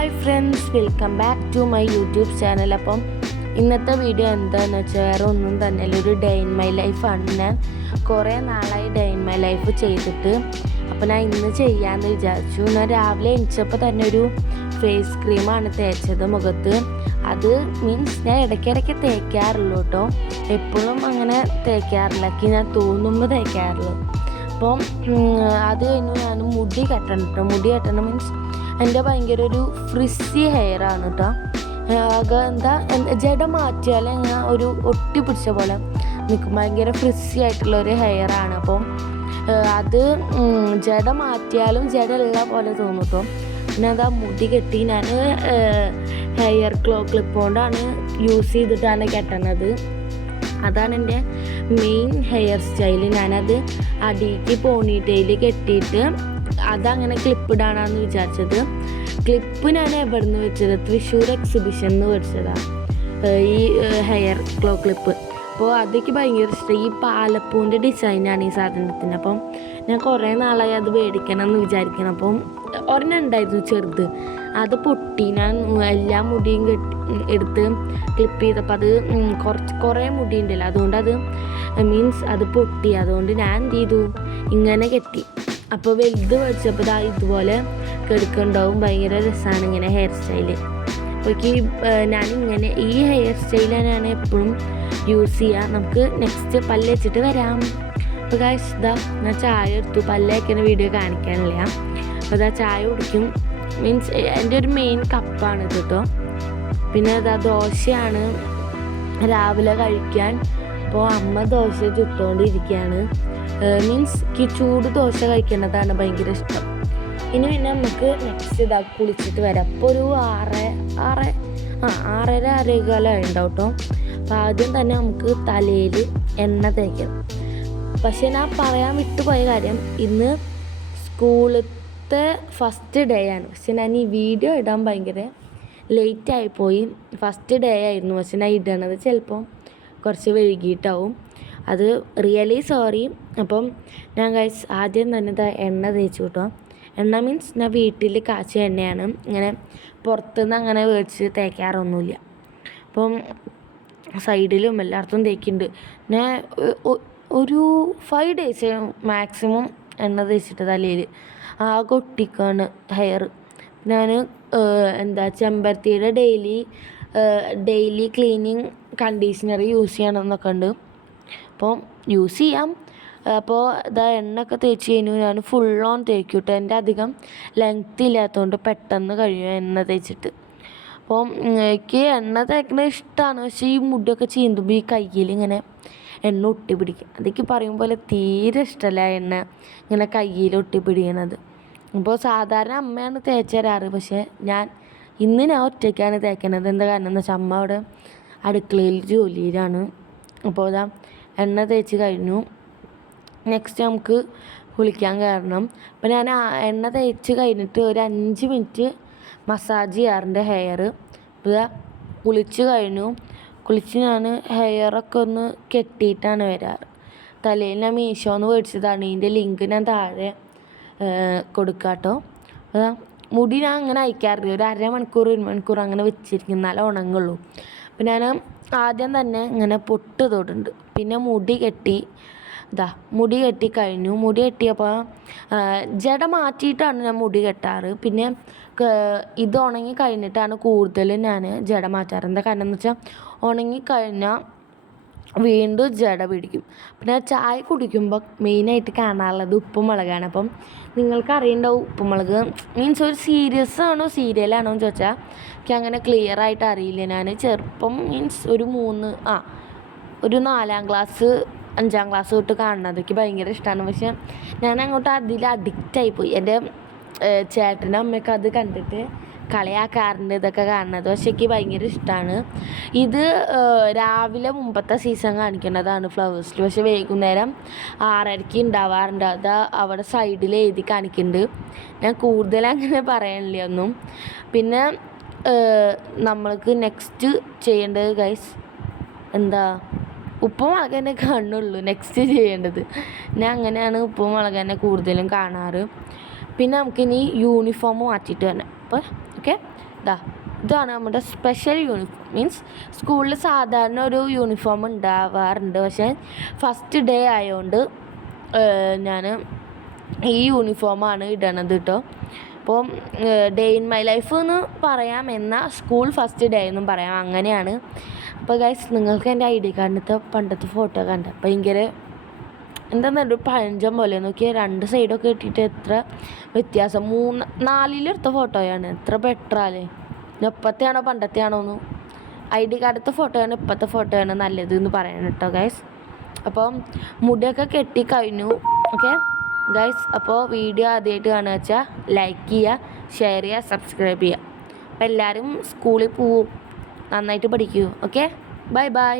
Hi friends, welcome back to my YouTube channel. അപ്പം ഇന്നത്തെ video എന്താണെന്ന് വെച്ചാൽ വേറെ ഒന്നും തന്നെ ഒരു ഡേ ഇൻ മൈ ലൈഫാണ്. ഞാൻ കുറേ നാളായി ഡേ ഇൻ മൈ ലൈഫ് ചെയ്തിട്ട് അപ്പോൾ ഞാൻ ഇന്ന് ചെയ്യാമെന്ന് വിചാരിച്ചു. ഞാൻ രാവിലെ എണിച്ചപ്പോൾ തന്നെ ഒരു ഫേസ് ക്രീമാണ് തേച്ചത് മുഖത്ത്. അത് മീൻസ് ഞാൻ ഇടയ്ക്കിടയ്ക്ക് തേക്കാറുള്ളൂ കേട്ടോ, എപ്പോഴും അങ്ങനെ തേക്കാറില്ല, ഞാൻ തോന്നുമ്പോൾ തേക്കാറുള്ളൂ. അപ്പം അത് കഴിഞ്ഞ് ഞാൻ മുടി കെട്ടണം കേട്ടോ. മുടി കെട്ടണം മീൻസ് എൻ്റെ ഭയങ്കര ഒരു ഫ്രിസി ഹെയറാണ് കേട്ടോ. എന്താ ജട മാറ്റിയാൽ ഞാൻ ഒരു ഒട്ടി പിടിച്ച പോലെ നിൽക്കും. ഭയങ്കര ഫ്രിസി ആയിട്ടുള്ള ഒരു ഹെയറാണ്. അപ്പം അത് ജട മാറ്റിയാലും ജട ഉള്ള പോലെ തോന്നും കേട്ടോ. പിന്നെ അതാ മുടി കെട്ടി ഞാൻ ഹെയർ ക്ലിപ്പ് കൊണ്ടാണ് യൂസ് ചെയ്തിട്ടാണ് കെട്ടണത്. അതാണ് എൻ്റെ മെയിൻ ഹെയർ സ്റ്റൈൽ. ഞാനത് അടിക്ക് പോണിറ്റെയിൽ കെട്ടിയിട്ട് അതങ്ങനെ ക്ലിപ്പ് ഇടാനാന്ന് വിചാരിച്ചത്. ക്ലിപ്പ് ഞാൻ എവിടെ നിന്ന് വെച്ചത്, തൃശ്ശൂർ എക്സിബിഷൻ എന്ന് മേടിച്ചതാണ് ഈ ഹെയർ ക്ലിപ്പ്. അപ്പോൾ അതൊക്കെ ഭയങ്കര ഇഷ്ടം. ഈ പാലപ്പൂവിൻ്റെ ഡിസൈനാണ് ഈ സാധനത്തിന്. അപ്പം ഞാൻ കുറേ നാളായി അത് മേടിക്കണം എന്ന് വിചാരിക്കണം. അപ്പം ഒരെണ്ണം ഉണ്ടായിരുന്നു ചെറുത്, അത് പൊട്ടി. ഞാൻ എല്ലാ മുടിയും എടുത്ത് ക്ലിപ്പ് ചെയ്തപ്പോൾ അത് കുറേ മുടി ഉണ്ടല്ലോ, അതുകൊണ്ട് അത് മീൻസ് അത് പൊട്ടി. അതുകൊണ്ട് ഞാൻ എന്ത് ചെയ്തു, ഇങ്ങനെ കെട്ടി. അപ്പോൾ വലുത് മേടിച്ചപ്പോൾ ഇതുപോലെ കെടുക്കുന്നുണ്ടാവും. ഭയങ്കര രസമാണ് ഇങ്ങനെ ഹെയർ സ്റ്റൈല്. അപ്പോൾ ഞാനിങ്ങനെ ഈ ഹെയർ സ്റ്റൈലാണ് ഞാൻ എപ്പോഴും യൂസ് ചെയ്യുക. നമുക്ക് നെക്സ്റ്റ് പല്ല് വെച്ചിട്ട് വരാം. അപ്പോൾ ഗായ്സ് ഇതാ ഞാൻ ചായ എടുത്തു. പല്ല് വയ്ക്കുന്ന വീഡിയോ കാണിക്കാനില്ല. അപ്പോൾ ഇതാ ചായ കുടിക്കും. മീൻസ് എൻ്റെ ഒരു മെയിൻ കപ്പാണ് ഇത് കേട്ടോ. പിന്നെ ഇതാ ദോശയാണ് രാവിലെ കഴിക്കാൻ. അപ്പോൾ അമ്മ ദോശ ചുട്ടുകൊണ്ടിരിക്കുകയാണ്. മീൻസ് ചൂട് ദോശ കഴിക്കുന്നതാണ് ഭയങ്കര ഇഷ്ടം. ഇനി പിന്നെ നമുക്ക് നെക്സ്റ്റ് ഇതാ കുളിച്ചിട്ട് വരാം. അപ്പോൾ ഒരു 6:30 ഉണ്ടാവും കേട്ടോ. അപ്പോൾ ആദ്യം തന്നെ നമുക്ക് തലയിൽ എണ്ണ തേക്കണം. പക്ഷേ ഞാൻ പറയാൻ വിട്ടുപോയ കാര്യം, ഇന്ന് സ്കൂളത്തെ ഫസ്റ്റ് ഡേ ആണ്. പക്ഷെ ഞാൻ ഈ വീഡിയോ ഇടാൻ ഭയങ്കര ലേറ്റായിപ്പോയി. ഫസ്റ്റ് ഡേ ആയിരുന്നു, പക്ഷെ ഞാൻ ഇടണത് ചിലപ്പം കുറച്ച് വൈകിട്ടാവും. അത് റിയലി സോറി. അപ്പം ഞാൻ ഗൈസ് ആദ്യം തന്നെ എണ്ണ തേച്ചു കേട്ടോ. എണ്ണ മീൻസ് ഞാൻ വീട്ടിൽ കാച്ചിയ എണ്ണയാണ്, ഇങ്ങനെ പുറത്തുനിന്ന് അങ്ങനെ മേടിച്ച് തേക്കാറൊന്നുമില്ല. അപ്പം സൈഡിലും എല്ലായിടത്തും തേക്കുന്നുണ്ട്. ഞാൻ ഒരു 5 days മാക്സിമം എണ്ണ തേച്ചിട്ട് തലയിൽ ആകെ ഒട്ടിക്കാണ് ഹെയർ. ഞാൻ ചെമ്പരത്തിയുടെ ഡെയിലി ക്ലീനിങ് കണ്ടീഷണർ യൂസ് ചെയ്യണമെന്നൊക്കെ ഉണ്ട്. അപ്പോൾ യൂസ് ചെയ്യാം. അപ്പോൾ എണ്ണയൊക്കെ തേച്ച് കഴിഞ്ഞു ഞാൻ ഫുൾ ഓൺ തേക്കും കേട്ടോ. എൻ്റെ അധികം ലെങ്ത് ഇല്ലാത്തതുകൊണ്ട് പെട്ടെന്ന് കഴിയും എണ്ണ തേച്ചിട്ട്. അപ്പോൾ എനിക്ക് എണ്ണ തേക്കുന്നത് ഇഷ്ടമാണ്. പക്ഷേ ഈ മുടിയൊക്കെ ചീന്തുമ്പോൾ ഈ കയ്യിൽ ഇങ്ങനെ എണ്ണ ഒട്ടി പിടിക്കും. അതൊക്കെ പറയും പോലെ തീരെ ഇഷ്ടമല്ല എണ്ണ ഇങ്ങനെ കയ്യിൽ ഒട്ടി പിടിക്കണത്. അപ്പോൾ സാധാരണ അമ്മയാണ് തേച്ച് തരാറ്. പക്ഷേ ഇന്ന് ഞാൻ ഒറ്റയ്ക്കാണ് തേക്കുന്നത്. എന്താ കാരണം എന്ന് വെച്ചാൽ അമ്മ അവിടെ അടുക്കളയിൽ ജോലിയിലാണ്. അപ്പോൾ എണ്ണ തേച്ച് കഴിഞ്ഞു. നെക്സ്റ്റ് നമുക്ക് കുളിക്കാൻ കയറണം. അപ്പോൾ ഞാൻ എണ്ണ തേച്ച് കഴിഞ്ഞിട്ട് ഒരു 5 minute മസാജ് ചെയ്യാറുണ്ട് ഹെയർ. അപ്പോൾ കുളിച്ച് കഴിഞ്ഞു. കുളിച്ച് ഞാൻ ഹെയറൊക്കെ ഒന്ന് കെട്ടിയിട്ടാണ് വരാറ്. തലയിൽ ഞാൻ മീഷോന്ന് മേടിച്ചതാണ്. ഇതിൻ്റെ ലിങ്ക് ഞാൻ താഴെ കൊടുക്കാം കേട്ടോ. അപ്പോൾ മുടി ഞാൻ അങ്ങനെ അയക്കാറില്ല. ഒരു 1 മണിക്കൂർ അങ്ങനെ വെച്ചിരിക്കും, എന്നാലേ ഉണങ്ങുള്ളൂ. അപ്പോൾ ഞാൻ ആദ്യം തന്നെ ഇങ്ങനെ പൊട്ട് തൊടുണ്ട്. പിന്നെ മുടി കെട്ടി കഴിഞ്ഞു. മുടി കെട്ടിയപ്പോൾ ജട മാറ്റിയിട്ടാണ് ഞാൻ മുടി കെട്ടാറ്. പിന്നെ ഇത് ഉണങ്ങി കഴിഞ്ഞിട്ടാണ് കൂടുതൽ ഞാൻ ജട മാറ്റാറ്. എന്താ കാരണം എന്ന് വെച്ചാൽ ഉണങ്ങിക്കഴിഞ്ഞാൽ വീണ്ടും ജട പിടിക്കും. പിന്നെ ചായ കുടിക്കുമ്പോൾ മെയിനായിട്ട് കാണാറുള്ളത് ഉപ്പുമുളകാണ്. അപ്പം നിങ്ങൾക്ക് അറിയണ്ടാവും ഉപ്പുമുളക് മീൻസ് ഒരു സീരിയസ് ആണോ സീരിയലാണോ എന്ന് ചോദിച്ചാൽ എനിക്ക് അങ്ങനെ ക്ലിയർ ആയിട്ട് അറിയില്ല. ഞാൻ ചെറുപ്പം മീൻസ് ഒരു 4ാം ക്ലാസ് 5ാം ക്ലാസ് തൊട്ട് കാണുന്നതൊക്കെ ഭയങ്കര ഇഷ്ടമാണ്. പക്ഷെ ഞാൻ അങ്ങോട്ട് അതിൽ അഡിക്റ്റായിപ്പോയി. എൻ്റെ ചേട്ടനും അമ്മയൊക്കെ അത് കണ്ടിട്ട് കളിയാക്കാറുണ്ട് ഇതൊക്കെ കാണുന്നത്. പക്ഷേ എനിക്ക് ഭയങ്കര ഇഷ്ടമാണ്. ഇത് രാവിലെ മുമ്പത്തെ സീസൺ കാണിക്കേണ്ടതാണ് ഫ്ലവേഴ്സിൽ. പക്ഷേ വൈകുന്നേരം 6:30 ഉണ്ടാവാറുണ്ട്. അത് അവിടെ സൈഡിൽ എഴുതി കാണിക്കുന്നുണ്ട്. ഞാൻ കൂടുതൽ അങ്ങനെ പറയണില്ല ഒന്നും. പിന്നെ നമ്മൾക്ക് നെക്സ്റ്റ് ചെയ്യേണ്ടത് ഗൈസ് ഉപ്പും മുളക് തന്നെ കാണുള്ളൂ നെക്സ്റ്റ് ചെയ്യേണ്ടത്. ഞാൻ അങ്ങനെയാണ് ഉപ്പും മുളക് തന്നെ കൂടുതലും കാണാറ്. പിന്നെ നമുക്കിനി യൂണിഫോം മാറ്റിയിട്ട് തന്നെ അപ്പോൾ ഓക്കെ ഇതാണ് നമ്മുടെ സ്പെഷ്യൽ മീൻസ് സ്കൂളിൽ സാധാരണ ഒരു യൂണിഫോം ഉണ്ടാവാറുണ്ട്, പക്ഷേ ഫസ്റ്റ് ഡേ ആയതുകൊണ്ട് ഞാൻ ഈ യൂണിഫോമാണ് ഇടണത് കേട്ടോ. അപ്പോൾ ഡേ ഇൻ മൈ ലൈഫ് എന്ന് പറയാം, എന്നാൽ സ്കൂൾ ഫസ്റ്റ് ഡേ എന്നും പറയാം, അങ്ങനെയാണ്. അപ്പോൾ ഗൈസ്, നിങ്ങൾക്ക് എൻ്റെ ID കാർഡിൻ്റെ പണ്ടത്തെ ഫോട്ടോ കണ്ട ഭയങ്കര എന്താണെന്നൊരു പഴഞ്ചൻ പോലെ നോക്കിയാൽ 2 സൈഡൊക്കെ ഇട്ടിട്ട് എത്ര വ്യത്യാസം. 4-ലെടുത്ത ഫോട്ടോയാണ്, എത്ര ബെറ്ററാലേ. ഇപ്പോഴത്തെയാണോ പണ്ടത്തെയാണോ എന്ന് ID കാർഡത്തെ ഫോട്ടോയാണ് ഇപ്പോഴത്തെ ഫോട്ടോയാണ് നല്ലത് എന്ന് പറയണം കേട്ടോ ഗൈസ്. അപ്പം മുടിയൊക്കെ കെട്ടിക്കഴിഞ്ഞു. ഓക്കെ ഗൈസ്, അപ്പോൾ വീഡിയോ ആദ്യമായിട്ട് കാണുക വെച്ചാൽ ലൈക്ക് ചെയ്യുക, ഷെയർ ചെയ്യുക, സബ്സ്ക്രൈബ് ചെയ്യുക. അപ്പോൾ എല്ലാവരും സ്കൂളിൽ പോവും, നന്നായിട്ട് പഠിക്കൂ. Okay, bye by.